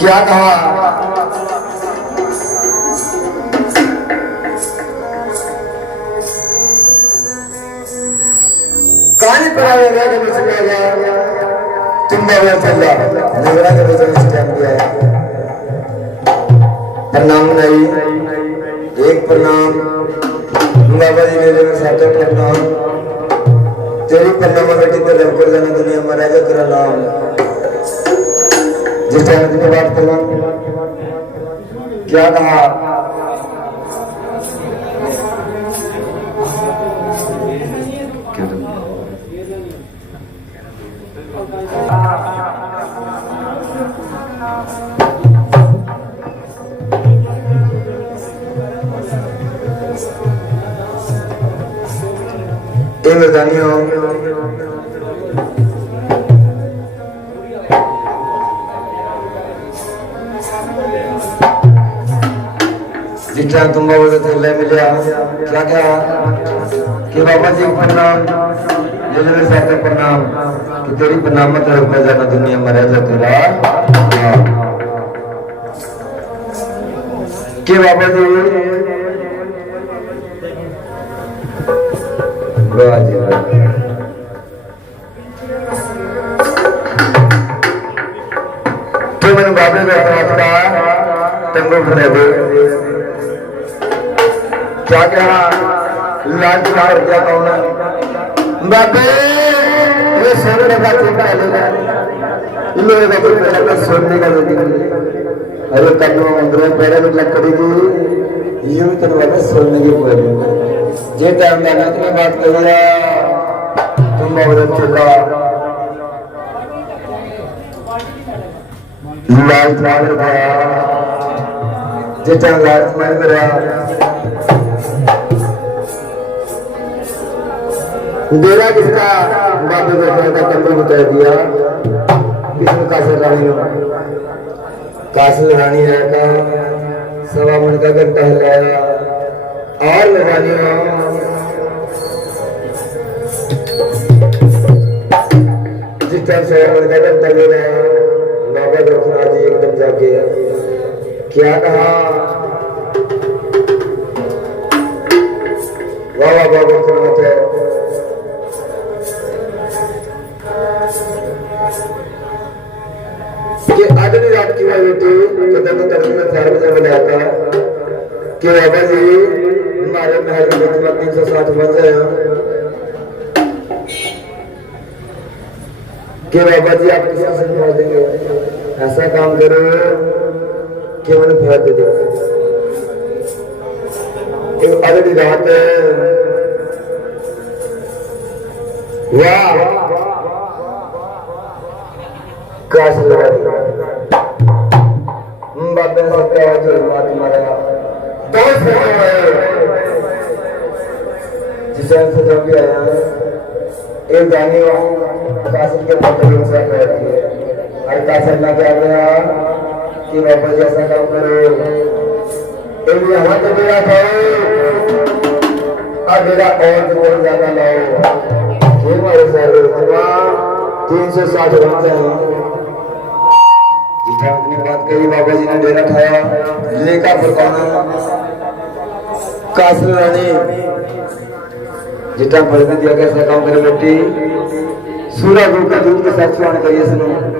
کیا کہا؟ کہانی رہے گا کہ مجھ میں گیا تم میں وہ چلا لگرا کے وجہ سے ٹائم دیا پرنام نہیں، ایک پرنام۔ بابا جی نے میرے ساتھ پرنام۔ تیری پرنامہ بیٹی تو کر جانا دنیا میں گا کرا لاؤں جس ٹائم دھنیہ کرنا کیا کہا دانیوں جتنا تم بولے تو لے ملے کیا کیا کہ بابا جی پرنام جلوے صاحب پرنام کہ تیری پرنامت ہے میں زیادہ دنیا میں رہ جاتے کہ بابا جی واہ جی واہ بیٹھا تنگو کھڑے ہوئے کیا کہنا لال چار کیا کہنا بابے یہ سونے کا چیز ہے میرے بچے پہ لگتا سونے کا بچے ارے تنو اندر پہلے بھی لکڑی تھی یہ بھی تنو بابے سونے کی بولی جی ٹائم میں تمہیں بات کر رہا تم عورت چلا লাইট মারে যেটা লাইট মারে দেওয়া دیرا کس کا بات کرنے کا تنظیم طے دیا۔ کس نے قاصر رانی قاصر رانی ہے کا۔ سوا من کا گھنٹہ ہلایا اور لگانیوں جس طرح سوا من کا گھنٹہ لے رہے آگے دکھنا جی ایک دن جا کے۔ کیا کہا؟ واہ واہ واہ، بہت ہے۔ کہ آج آدمی رات کی میں ہوتی کہ دن دن میں خیال مجھے ملا آتا۔ کہ بابا جی ہمارے محل میں اتنا تین سو سات فرض ہے کہ بابا جی آپ کسی سے مار دیں گے ایسا کام کرو کہ انہیں بھر دے دو ایک رات ہے۔ یا کاش لگا دیا جو مارا جسے سے جب بھی آیا ایک جانے والا کے پتہ ہے ارتاسنا جاگیا کہ بابا جیسا کام کرو۔ ایک یہاں تو میرا پاؤ اور میرا اور بہت زیادہ لاؤ۔ یہ ہمارے سر تین سو ساٹھ بنتا ہے نے بات کری بابا جی نے ڈیرا ٹھایا لے کا فرقانا کاسل رانی جٹا بھرنے دیا کیسا کام کرے بیٹی، سورہ گرو کا دودھ کے ساتھ چلانے کریے سنو۔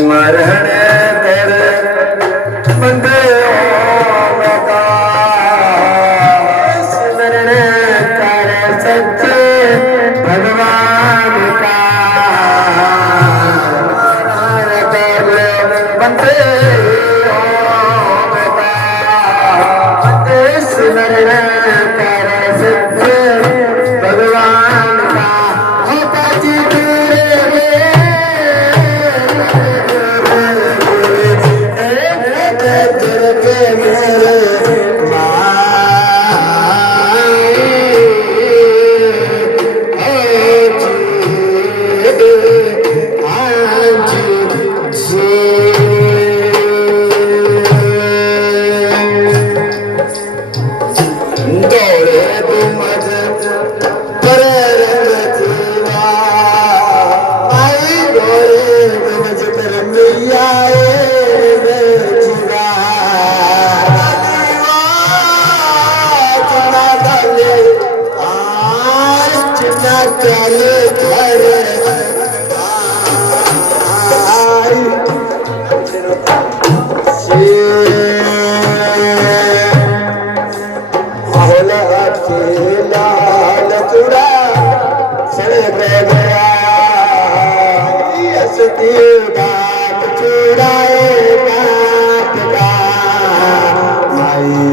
மரண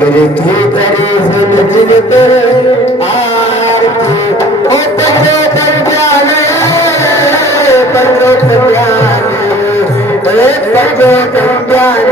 کرے تو کرے سمجھ کرے যায়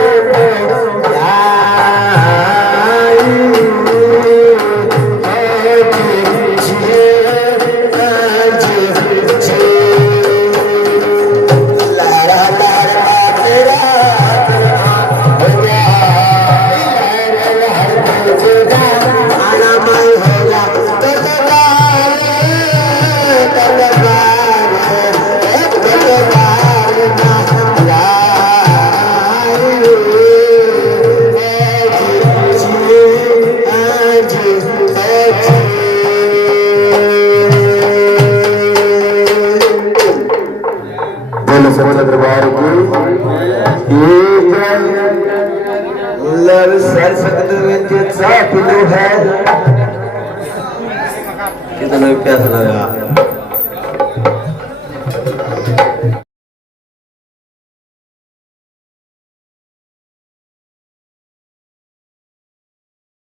سکتے ہے۔ کتنا پیسہ لگا۔